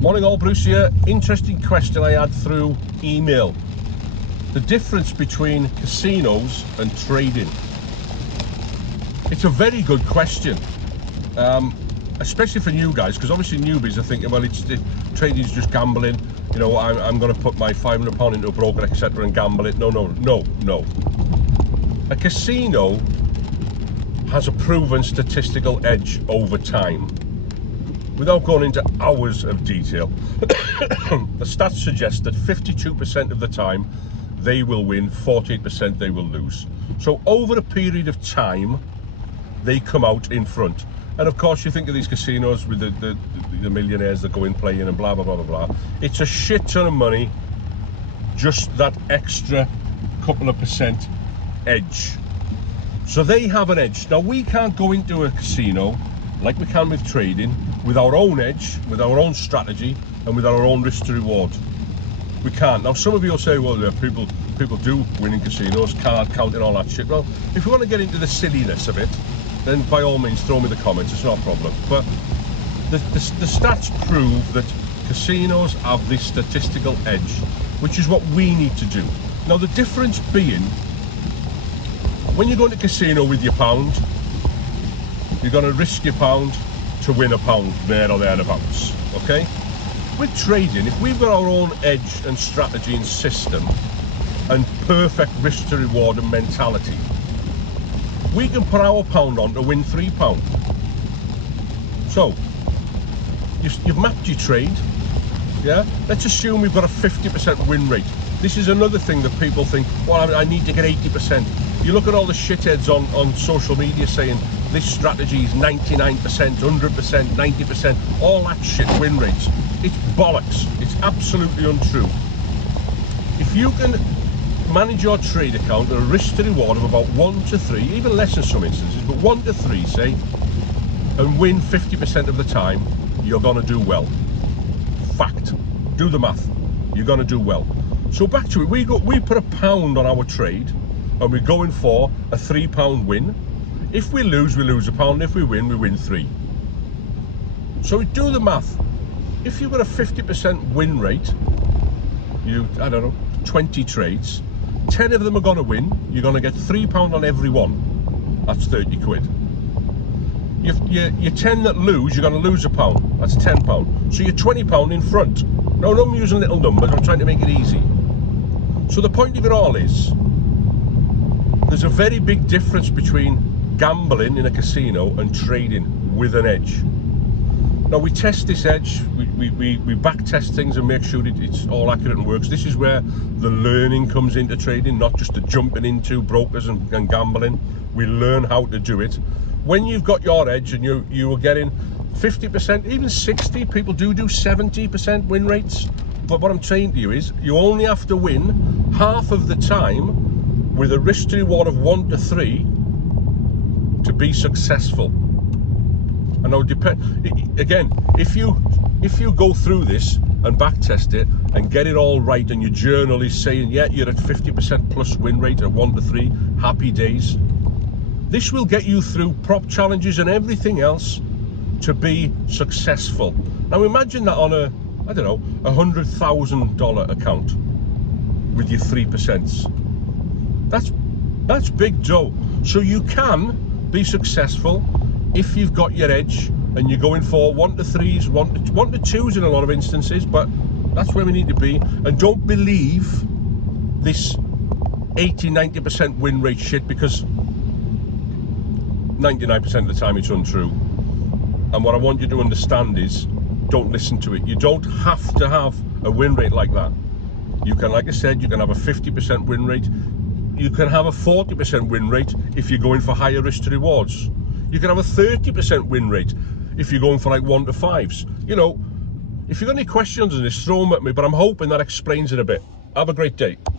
Morning all, Bruce here. Interesting question I had through email. The difference between casinos and trading. It's a very good question, especially for new guys, because obviously newbies are thinking, well, trading's just gambling. You know, I'm going to put my £500 into a broker, etc., and gamble it. No. A casino has a proven statistical edge over time. Without going into hours of detail, the stats suggest that 52% of the time they will win, 48% they will lose. So over a period of time, they come out in front. And of course, you think of these casinos with the millionaires that go in playing and blah, blah, blah, blah, blah. It's a shit ton of money, just that extra couple of percent edge. So they have an edge. Now, we can't go into a casino like we can with trading, with our own edge, with our own strategy, and with our own risk to reward. We can't. Now, some of you will say, well, yeah, people do win in casinos, card counting, all that shit. Well, if you want to get into the silliness of it, then by all means, throw me the comments. It's not a problem. But the stats prove that casinos have this statistical edge, which is what we need to do. Now, the difference being, when you go into a casino with your pound, you're going to risk your pound to win a pound there or thereabouts, okay? With trading, if we've got our own edge and strategy and system and perfect risk to reward and mentality, we can put our pound on to win £3. So, you've mapped your trade, yeah? Let's assume we've got a 50% win rate. This is another thing that people think, well, I need to get 80%. You look at all the shitheads on social media saying this strategy is 99%, 100%, 90%, all that shit win rates. It's bollocks. It's absolutely untrue. If you can manage your trade account at a risk to reward of about 1 to 3, even less in some instances, but 1 to 3, say, and win 50% of the time, you're going to do well. Fact. Do the math. You're going to do well. So back to it. We put a pound on our trade, and we're going for a £3 win. If we lose a pound. If we win 3. So we do the math. If you've got a 50% win rate, I don't know, 20 trades, 10 of them are going to win. You're going to get £3 on every one. That's 30 quid. Your 10 that lose, you're going to lose a pound. That's £10. So you're £20 in front. No, I'm using little numbers. I'm trying to make it easy. So the point of it all is, there's a very big difference between gambling in a casino and trading with an edge. Now, we test this edge, we back test things and make sure it's all accurate and works. This is where the learning comes into trading, not just the jumping into brokers and gambling. We learn how to do it. When you've got your edge and you are getting 50%, even 60, people do 70% win rates. But what I'm saying to you is, you only have to win half of the time with a risk to reward of 1 to 3 to be successful. And now, again, if you go through this and back test it and get it all right, and your journal is saying, yeah, you're at 50% plus win rate at 1 to 3, happy days. This will get you through prop challenges and everything else to be successful. Now imagine that on a, I don't know, $100,000 account with your 3%. That's big dough. So you can be successful if you've got your edge and you're going for 1 to 3s, 1 to 2s in a lot of instances, but that's where we need to be. And don't believe this 80-90% win rate shit, because 99% of the time it's untrue. And what I want you to understand is, don't listen to it. You don't have to have a win rate like that. You can, like I said, you can have a 50% win rate. You can have a 40% win rate if you're going for higher risk to rewards. You can have a 30% win rate if you're going for like 1 to 5s. You know, if you've got any questions on this, throw them at me, but I'm hoping that explains it a bit. Have a great day.